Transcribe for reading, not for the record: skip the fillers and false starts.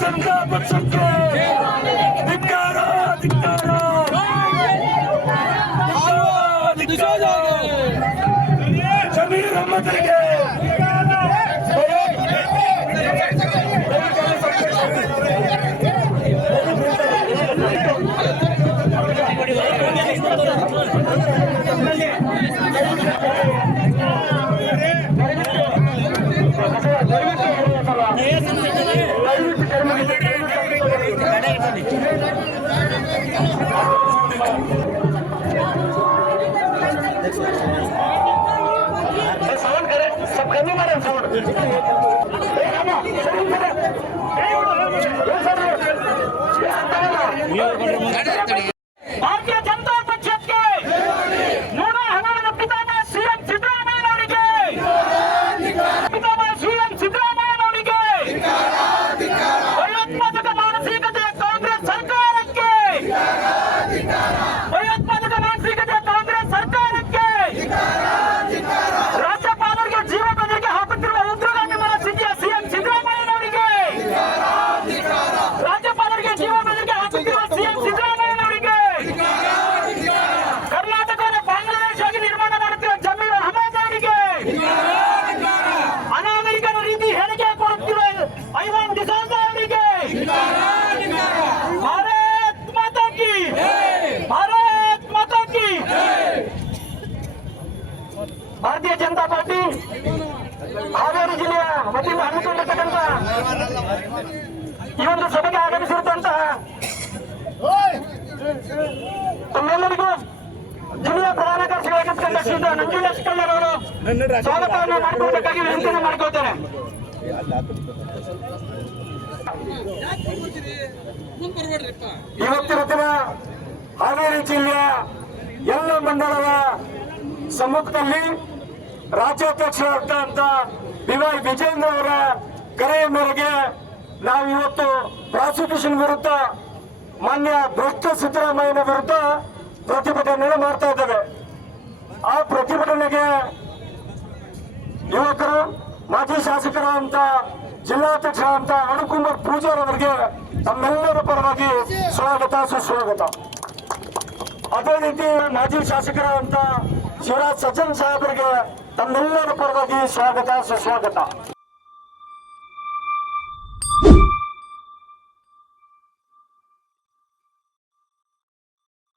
जनता पक्षಕ್ಕೆ ಧಿಕ್ಕಾರ ಧಿಕ್ಕಾರ ಜಮೀರ್ ಅಹಮದ್ರಿಗೆ साउंड करे सब कमी मारे साउंड भारतीय जनता पक्षಕ್ಕೆ ಮೂಲ ಹಣದ ಪಿತಾಮಹ ಸಿಎಂ ಸಿದ್ದರಾಮಯ್ಯನವರಿಗೆ ಪಿತಾಮಹ ಸಿಎಂ ಸಿದ್ದರಾಮಯ್ಯನವರಿಗೆ ಭಯೋತ್ಪಾದಕ ಮಾನಸಿಕತೆ ಕಾಂಗ್ರೆಸ್ ಸರ್ಕಾರಕ್ಕೆ ಭಯೋತ್ಪಾದಕ ಮಾನಸಿಕತೆ ಕಾಂಗ್ರೆಸ್ ಸರ್ಕಾರಕ್ಕೆ ರಾಜ್ಯಪಾಲರಿಗೆ ಜೀವ ಬೆದರಿಕೆ ಹಾಕುತ್ತಿರುವ ಉಗ್ರಗಾಮಿ ಮನಸ್ಥಿತಿಯ ಸಿಎಂ ಸಿದ್ದರಾಮಯ್ಯನವರಿಗೆ ರಾಜ್ಯಪಾಲರಿಗೆ ಜೀವ ಬೆದರಿಕೆ ಹಾಕುತ್ತಿರುವ ಸಿಎಂ ಸಿದ್ದರಾಮಯ್ಯನವರಿಗೆ ಕರ್ನಾಟಕವನ್ನು ಬಾಂಗ್ಲಾದೇಶ ಆಗಿ ನಿರ್ಮಾಣ ಮಾಡುತ್ತಿರುವ ಜಮೀರ್ ಅಹಮದ್ ಅವರಿಗೆ ಅನಾಗರಿಕರ ರೀತಿ ಹೇಳಿಕೆ ಕೊಡುತ್ತಿರುವ ಐವಾನ್ ಡಿಸೋಜಾ ಅವರಿಗೆ ಭಾರತ್ ಮಾತಾ ಕಿ ಭಾರತ್ ಮಾತಾ ಕಿ ಭಾರತೀಯ ಜನತಾ ಪಾರ್ಟಿ ಹಾವೇರಿ ಜಿಲ್ಲೆಯ ವತಿಯಿಂದ ಹಮ್ಮಿಕೊಂಡಿರ್ತಕ್ಕಂಥ ಈ ಒಂದು ಸಭೆಗೆ ಆಗಮಿಸಿರುತ್ತಂತಹ ತಮ್ಮೆಲ್ಲರಿಗೂ ಜಿಲ್ಲೆಯ ಪ್ರಧಾನ ಕಾರ್ಯದರ್ಶಿಗಳಾಗಿರ್ತಕ್ಕಂಥ ಶ್ರೀಯುತ ನಂಜುಂಡೇಶ್ ಕಲ್ಲರ್ ಅವರು ಸ್ವಾಗತವನ್ನು ಮಾಡಿಕೊಳ್ಳಬೇಕಾಗಿ ವಿನಂತಿಯನ್ನು ಮಾಡಿಕೊಳ್ತೇನೆ. ಇವತ್ತಿನ ದಿನ ಹಾವೇರಿ ಜಿಲ್ಲೆಯ ಎಲ್ಲ ಮಂಡಲದ ಸಮ್ಮುಖದಲ್ಲಿ ರಾಜ್ಯಾಧ್ಯಕ್ಷರಾದಂತ ಬಿವೈ ವಿಜೇಂದ್ರ ಅವರ ಕರೆಯ ಮೇರೆಗೆ ನಾವಿವತ್ತು ಪ್ರಾಸಿಕ್ಯೂಷನ್ ವಿರುದ್ಧ ಮಾನ್ಯ ಭ್ರಷ್ಟ ಸಿದ್ದರಾಮಯ್ಯನ ವಿರುದ್ಧ ಪ್ರತಿಭಟನೆ ಮಾಡ್ತಾ ಇದ್ದೇವೆ. ಆ ಪ್ರತಿಭಟನೆಗೆ ಯುವಕರು ಮಾಜಿ ಶಾಸಕರಾದಂತ ಜಿಲ್ಲಾಧ್ಯಕ್ಷರಾದಂತ ಅನುಕುಮಾರ್ ಪೂಜಾರ್ ಅವರಿಗೆ ತಮ್ಮೆಲ್ಲರ ಪರವಾಗಿ ಸ್ವಾಗತ ಸುಸ್ವಾಗತ. ಅದೇ ರೀತಿ ಮಾಜಿ ಶಾಸಕರಾದಂತ ಶಿವರಾಜ್ ಸಜ್ಜನ್ ಸಾಹೇಬರಿಗೆ ತಮ್ಮೆಲ್ಲರ ಪರವಾಗಿ ಸ್ವಾಗತ ಸುಸ್ವಾಗತ.